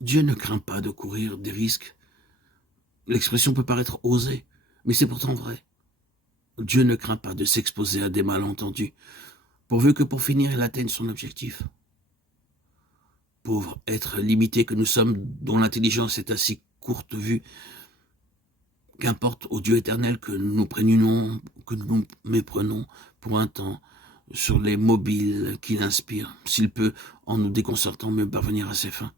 Dieu ne craint pas de courir des risques. L'expression peut paraître osée, mais c'est pourtant vrai. Dieu ne craint pas de s'exposer à des malentendus, pourvu que pour finir il atteigne son objectif. Pauvres êtres limités que nous sommes, dont l'intelligence est assez courte vue, qu'importe au Dieu éternel que nous prénunons, que nous méprenons pour un temps, sur les mobiles qu'il inspire, s'il peut, en nous déconcertant, mieux parvenir à ses fins.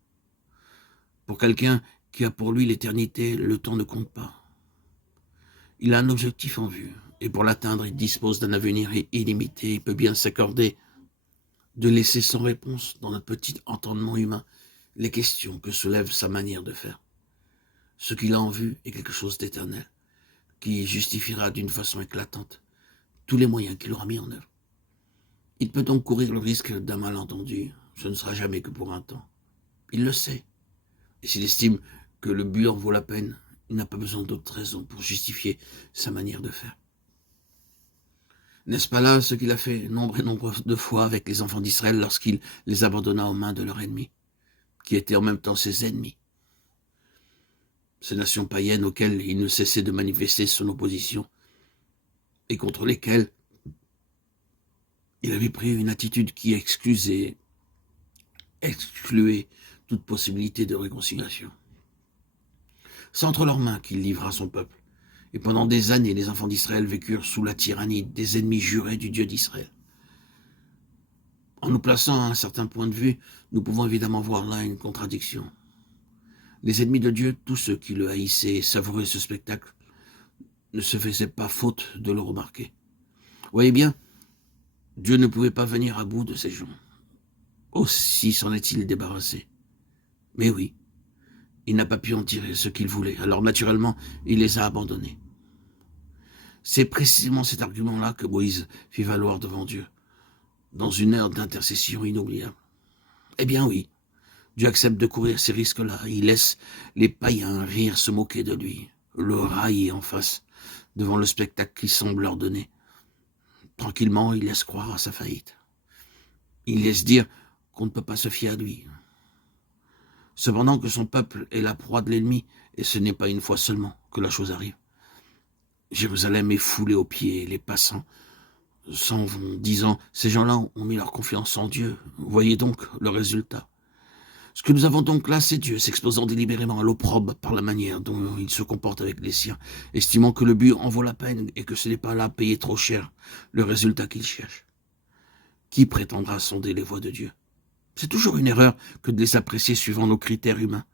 Pour quelqu'un qui a pour lui l'éternité, le temps ne compte pas. Il a un objectif en vue, et pour l'atteindre, il dispose d'un avenir illimité. Il peut bien s'accorder de laisser sans réponse, dans notre petit entendement humain, les questions que soulève sa manière de faire. Ce qu'il a en vue est quelque chose d'éternel, qui justifiera d'une façon éclatante tous les moyens qu'il aura mis en œuvre. Il peut donc courir le risque d'un malentendu. Ce ne sera jamais que pour un temps. Il le sait. Et s'il estime que le but en vaut la peine, il n'a pas besoin d'autres raisons pour justifier sa manière de faire. N'est-ce pas là ce qu'il a fait nombre et nombre de fois avec les enfants d'Israël lorsqu'il les abandonna aux mains de leurs ennemis, qui étaient en même temps ses ennemis? Ces nations païennes auxquelles il ne cessait de manifester son opposition et contre lesquelles il avait pris une attitude qui excluait toute possibilité de réconciliation. C'est entre leurs mains qu'il livra son peuple. Et pendant des années, les enfants d'Israël vécurent sous la tyrannie des ennemis jurés du Dieu d'Israël. En nous plaçant à un certain point de vue, nous pouvons évidemment voir là une contradiction. Les ennemis de Dieu, tous ceux qui le haïssaient et savouraient ce spectacle, ne se faisaient pas faute de le remarquer. Vous voyez bien, Dieu ne pouvait pas venir à bout de ces gens. Aussi s'en est-il débarrassé. Mais oui, il n'a pas pu en tirer ce qu'il voulait, alors naturellement, il les a abandonnés. C'est précisément cet argument-là que Moïse fit valoir devant Dieu, dans une heure d'intercession inoubliable. Eh bien oui, Dieu accepte de courir ces risques-là, il laisse les païens rire, se moquer de lui, le railler en face, devant le spectacle qu'il semble leur donner. Tranquillement, il laisse croire à sa faillite. Il laisse dire qu'on ne peut pas se fier à lui. Cependant que son peuple est la proie de l'ennemi, et ce n'est pas une fois seulement que la chose arrive. Jérusalem est foulée aux pieds, les passants s'en vont, disant « Ces gens-là ont mis leur confiance en Dieu. » Voyez donc le résultat. Ce que nous avons donc là, c'est Dieu s'exposant délibérément à l'opprobre par la manière dont il se comporte avec les siens, estimant que le but en vaut la peine et que ce n'est pas là payer trop cher le résultat qu'il cherche. Qui prétendra sonder les voies de Dieu? C'est toujours une erreur que de les apprécier suivant nos critères humains.